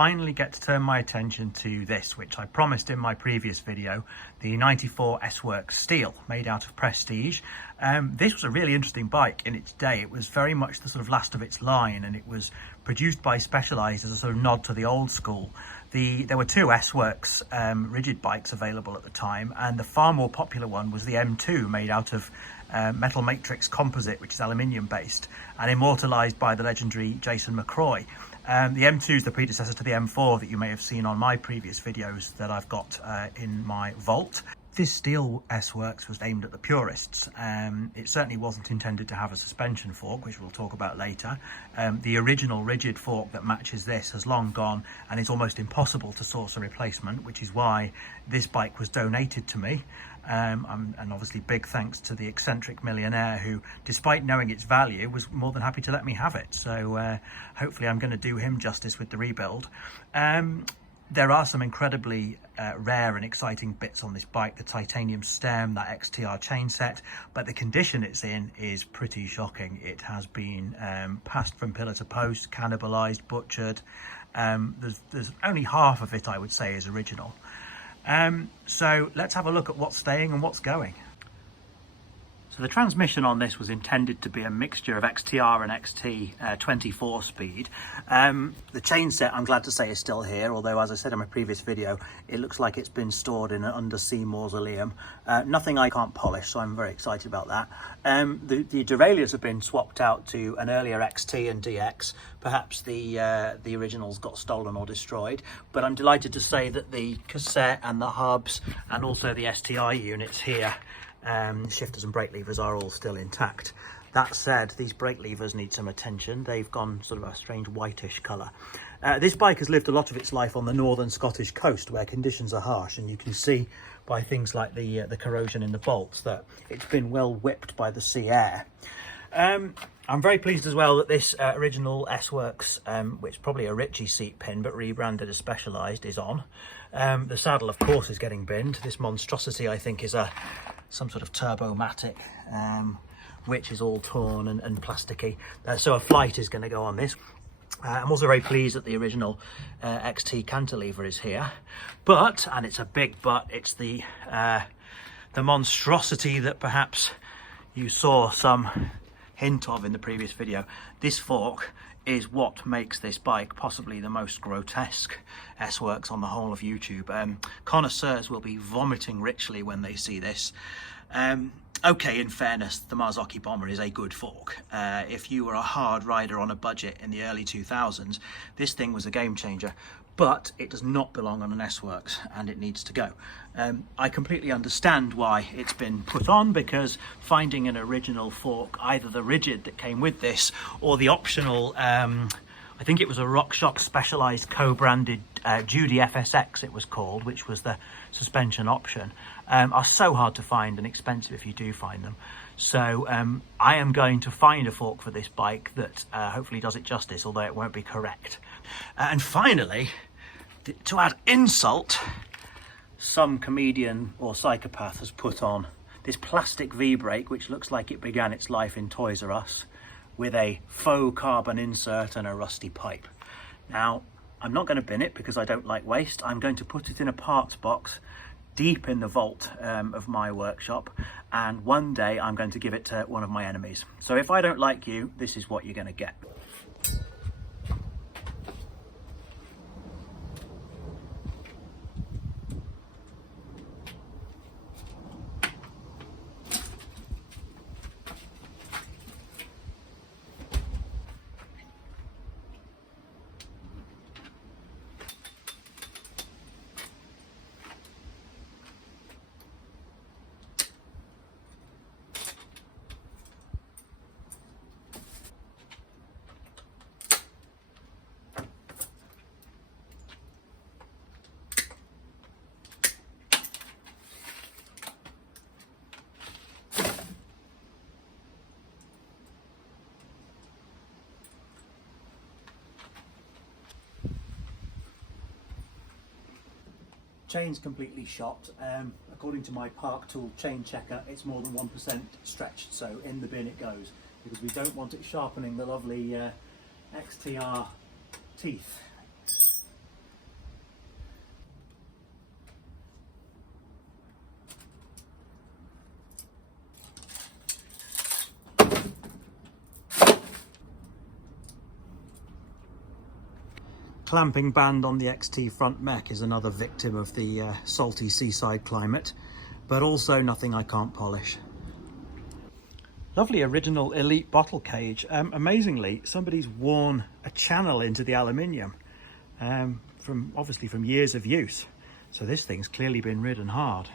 finally get to turn my attention to this, which I promised in my previous video, the 94 S-Works Steel, made out of Prestige. This was a really interesting bike in its day. It was very much the sort of last of its line, and it was produced by Specialized as a sort of nod to the old school. There were two S-Works rigid bikes available at the time, and the far more popular one was the M2, made out of metal matrix composite, which is aluminium based and immortalized by the legendary Jason McCroy. The M2 is the predecessor to the M4 that you may have seen on my previous videos that I've got in my vault. This steel S-Works was aimed at the purists. It certainly wasn't intended to have a suspension fork, which we'll talk about later. The original rigid fork that matches this has long gone, and it's almost impossible to source a replacement, which is why this bike was donated to me. And obviously big thanks to the eccentric millionaire who, despite knowing its value, was more than happy to let me have it. So hopefully I'm going to do him justice with the rebuild. There are some incredibly rare and exciting bits on this bike. The titanium stem, that Xtr chain set, but the condition it's in is pretty shocking. It has been passed from pillar to post, cannibalized, butchered. There's only half of it, I would say, is original. So let's have a look at what's staying and what's going. So the transmission on this was intended to be a mixture of XTR and XT 24 speed. The chain set, I'm glad to say, is still here, although as I said in my previous video, it looks like it's been stored in an undersea mausoleum. Nothing I can't polish, so I'm very excited about that. The derailleurs have been swapped out to an earlier XT and DX. Perhaps the originals got stolen or destroyed, but I'm delighted to say that the cassette and the hubs and also the STI units here, shifters and brake levers, are all still intact. That said, these brake levers need some attention. They've gone sort of a strange whitish colour. This bike has lived a lot of its life on the northern Scottish coast, where conditions are harsh, and you can see by things like the corrosion in the bolts that it's been well whipped by the sea air. I'm very pleased as well that this original S-Works, which is probably a Ritchie seat pin but rebranded as Specialized, is on. The saddle, of course, is getting binned. This monstrosity, I think, is some sort of Turbomatic, which is all torn and plasticky. So a Flite is going to go on this. I'm also very pleased that the original XT cantilever is here. But, and it's a big but, it's the monstrosity that perhaps you saw some hint of in the previous video. This fork is what makes this bike possibly the most grotesque S-Works on the whole of YouTube. Connoisseurs will be vomiting richly when they see this. Okay, in fairness, the Marzocchi Bomber is a good fork. If you were a hard rider on a budget in the early 2000s, this thing was a game changer. But it does not belong on an S-Works, and it needs to go. I completely understand why it's been put on, because finding an original fork, either the rigid that came with this or the optional, I think it was a RockShox Specialized co-branded Judy FSX it was called, which was the suspension option, are so hard to find and expensive if you do find them. So I am going to find a fork for this bike that hopefully does it justice, although it won't be correct. And finally, to add insult, some comedian or psychopath has put on this plastic V-brake, which looks like it began its life in Toys R Us, with a faux carbon insert and a rusty pipe. Now, I'm not going to bin it because I don't like waste. I'm going to put it in a parts box deep in the vault of my workshop, and one day I'm going to give it to one of my enemies. So if I don't like you, this is what you're going to get. Chain's completely shot. According to my Park Tool chain checker, it's more than 1% stretched, so in the bin it goes, because we don't want it sharpening the lovely XTR teeth. clamping band on the XT front mech is another victim of the salty seaside climate, but also nothing I can't polish. Lovely original Elite bottle cage. Amazingly, somebody's worn a channel into the aluminium obviously from years of use. So this thing's clearly been ridden hard.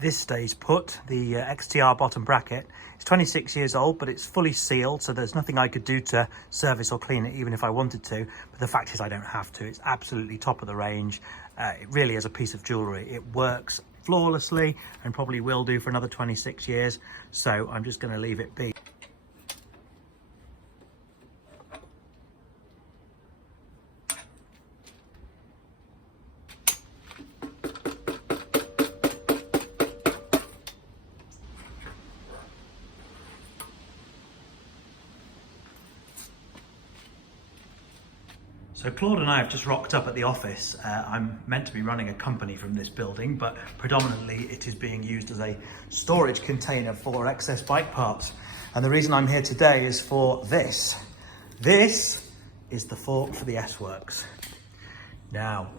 This stays put, the XTR bottom bracket. It's 26 years old, but it's fully sealed, so there's nothing I could do to service or clean it, even if I wanted to. But the fact is I don't have to. It's absolutely top of the range. It really is a piece of jewellery. It works flawlessly and probably will do for another 26 years. So I'm just going to leave it be. So Claude and I have just rocked up at the office. I'm meant to be running a company from this building, but predominantly it is being used as a storage container for excess bike parts. And the reason I'm here today is for this. This is the fork for the S-Works. Now,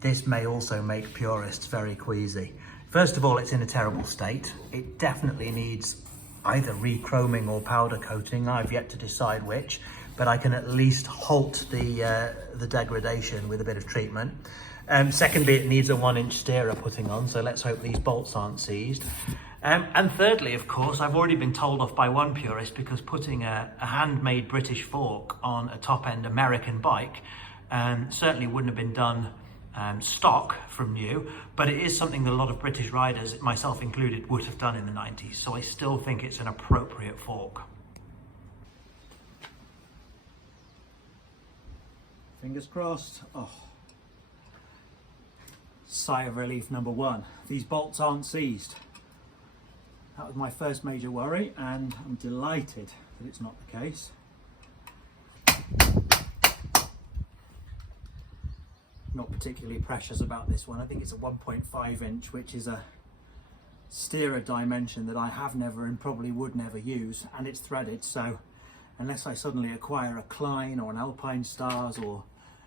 this may also make purists very queasy. First of all, it's in a terrible state. It definitely needs either re-chroming or powder coating. I've yet to decide which, but I can at least halt the degradation with a bit of treatment. Secondly, it needs a 1-inch steerer putting on, so let's hope these bolts aren't seized. And thirdly, of course, I've already been told off by one purist because putting a handmade British fork on a top-end American bike certainly wouldn't have been done stock from new, but it is something that a lot of British riders, myself included, would have done in the 90s, so I still think it's an appropriate fork. Fingers crossed. Oh, sigh of relief number one. These bolts aren't seized. That was my first major worry, and I'm delighted that it's not the case. Not particularly precious about this one. I think it's a 1.5 inch, which is a steerer dimension that I have never and probably would never use, and it's threaded, so unless I suddenly acquire a Klein or an Alpine Stars or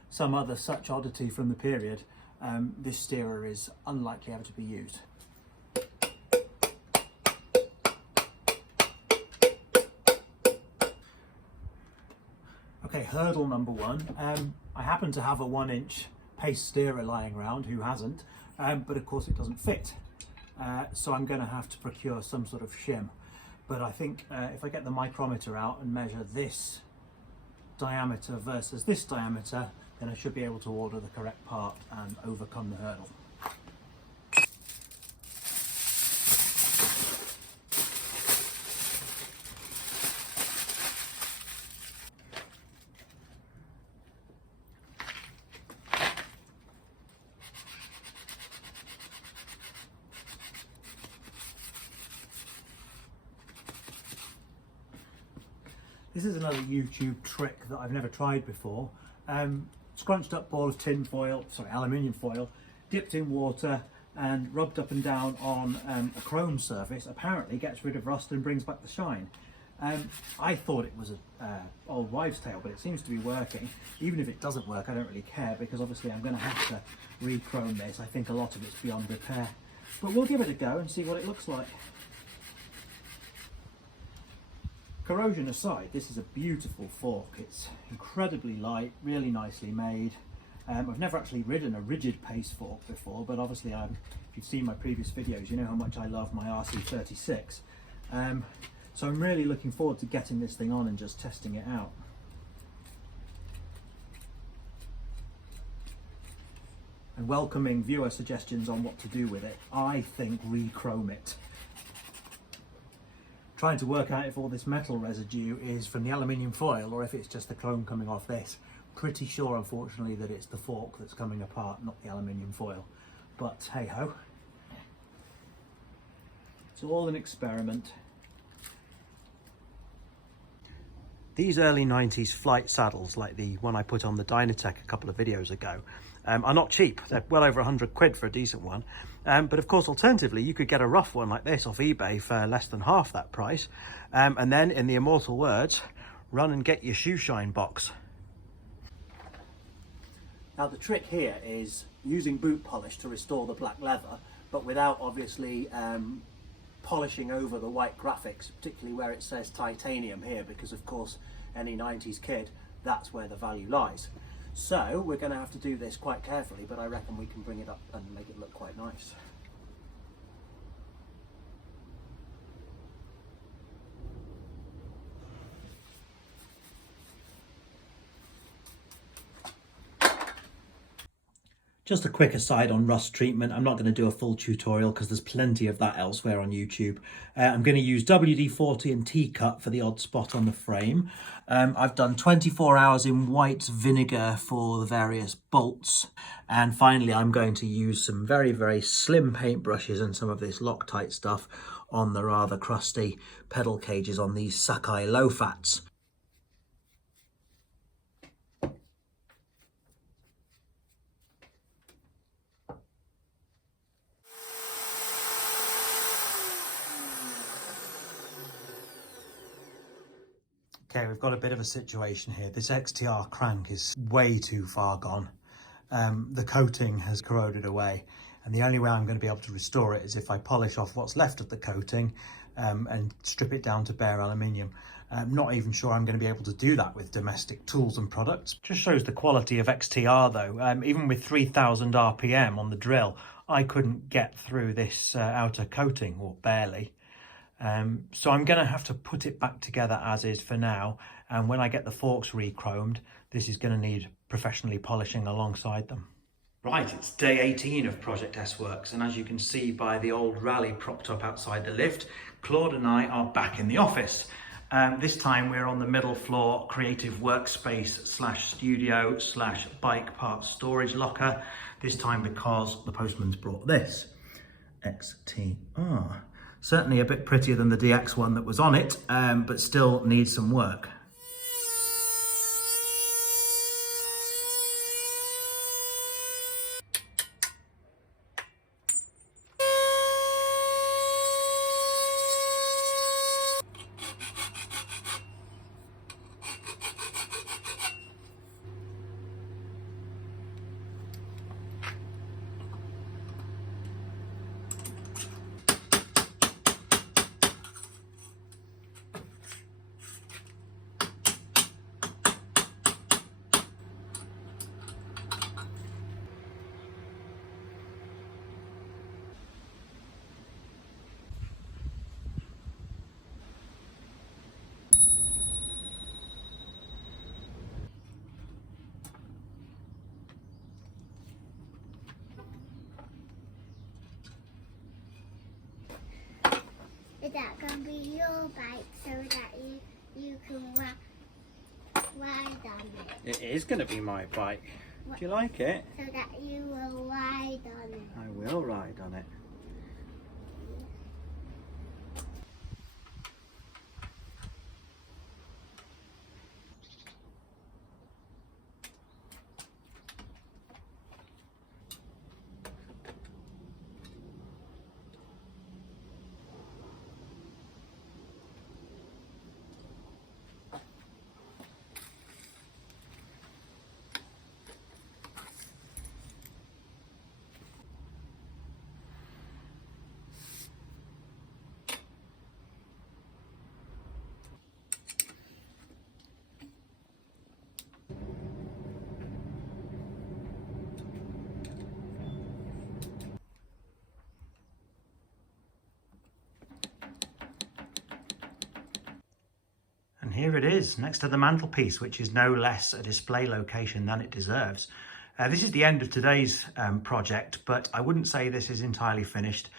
some other such oddity from the period, this steerer is unlikely ever to be used. Okay, hurdle number one. I happen to have a 1-inch pace steerer lying around, who hasn't, but of course it doesn't fit. So I'm going to have to procure some sort of shim. But I think if I get the micrometer out and measure this diameter versus this diameter, then I should be able to order the correct part and overcome the hurdle. This is another YouTube trick that I've never tried before. Scrunched up ball of aluminium foil, dipped in water and rubbed up and down on a chrome surface. Apparently gets rid of rust and brings back the shine. I thought it was an old wives' tale, but it seems to be working. Even if it doesn't work, I don't really care, because obviously I'm going to have to re-chrome this. I think a lot of it's beyond repair. But we'll give it a go and see what it looks like. Corrosion aside, this is a beautiful fork. It's incredibly light, really nicely made. I've never actually ridden a rigid pace fork before, but obviously if you've seen my previous videos, you know how much I love my RC36. So I'm really looking forward to getting this thing on and just testing it out. And welcoming viewer suggestions on what to do with it. I think re-chrome it. Trying to work out if all this metal residue is from the aluminium foil or if it's just the chrome coming off this. Pretty sure, unfortunately, that it's the fork that's coming apart, not the aluminium foil. But hey ho. It's all an experiment. These early 90s Flite saddles, like the one I put on the Dynatech a couple of videos ago, are not cheap. They're well over 100 quid for a decent one. But of course, alternatively, you could get a rough one like this off eBay for less than half that price. And then, in the immortal words, run and get your shoe shine box. Now the trick here is using boot polish to restore the black leather, but without obviously polishing over the white graphics, particularly where it says titanium here, because of course any 90s kid, that's where the value lies. So we're going to have to do this quite carefully, but I reckon we can bring it up and make it look quite nice. Just a quick aside on rust treatment. I'm not going to do a full tutorial because there's plenty of that elsewhere on YouTube. I'm going to use WD-40 and T-Cut for the odd spot on the frame. I've done 24 hours in white vinegar for the various bolts. And finally, I'm going to use some very, very slim paint brushes and some of this Loctite stuff on the rather crusty pedal cages on these Sakai low-fats. Okay, we've got a bit of a situation here. This Xtr Crank is way too far gone. The coating has corroded away, and the only way I'm going to be able to restore it is if I polish off what's left of the coating and strip it down to bare aluminium. I'm not even sure I'm going to be able to do that with domestic tools and products. Just shows the quality of Xtr though. Even with 3000 RPM on the drill, I couldn't get through this outer coating, or barely. So I'm going to have to put it back together as is for now, and when I get the forks re-chromed, this is going to need professionally polishing alongside them. Right, it's day 18 of Project S-Works, and as you can see by the old rally propped up outside the lift, Claude and I are back in the office. This time we're on the middle floor creative workspace slash studio slash bike parts storage locker, this time because the postman's brought this Xtr. Certainly a bit prettier than the DX one that was on it, but still needs some work. Is that going to be your bike so that you can ride on it? It is going to be my bike. Do you like it? So that you will ride on it. I will ride on it. And here it is, next to the mantelpiece, which is no less a display location than it deserves. This is the end of today's project, but I wouldn't say this is entirely finished.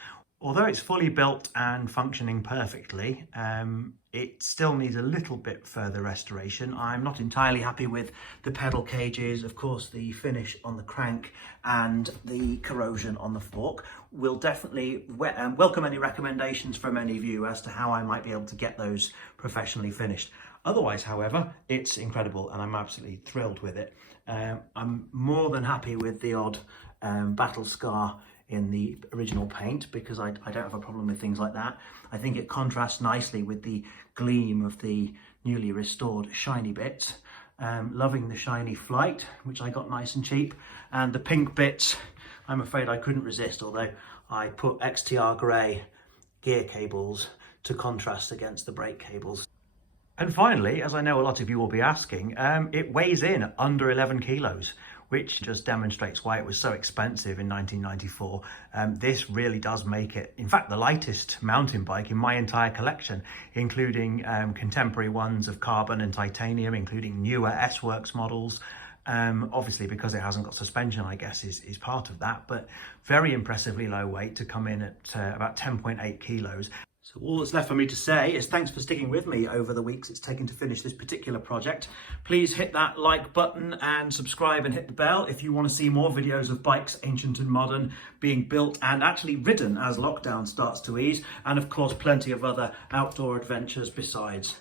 Although it's fully built and functioning perfectly, it still needs a little bit further restoration. I'm not entirely happy with the pedal cages, of course the finish on the crank and the corrosion on the fork. We'll definitely welcome any recommendations from any of you as to how I might be able to get those professionally finished. Otherwise, however, it's incredible and I'm absolutely thrilled with it. I'm more than happy with the odd battle scar in the original paint because I don't have a problem with things like that. I think it contrasts nicely with the gleam of the newly restored shiny bits. Loving the shiny Flite, which I got nice and cheap, and the pink bits I'm afraid I couldn't resist, although I put Xtr grey gear cables to contrast against the brake cables. And finally, as I know a lot of you will be asking, it weighs in under 11 kilos, which just demonstrates why it was so expensive in 1994. This really does make it, in fact, the lightest mountain bike in my entire collection, including contemporary ones of carbon and titanium, including newer S-Works models. Obviously, because it hasn't got suspension, I guess, is part of that, but very impressively low weight to come in at about 10.8 kilos. So all that's left for me to say is thanks for sticking with me over the weeks it's taken to finish this particular project. Please hit that like button and subscribe and hit the bell if you want to see more videos of bikes, ancient and modern, being built and actually ridden as lockdown starts to ease, and of course plenty of other outdoor adventures besides.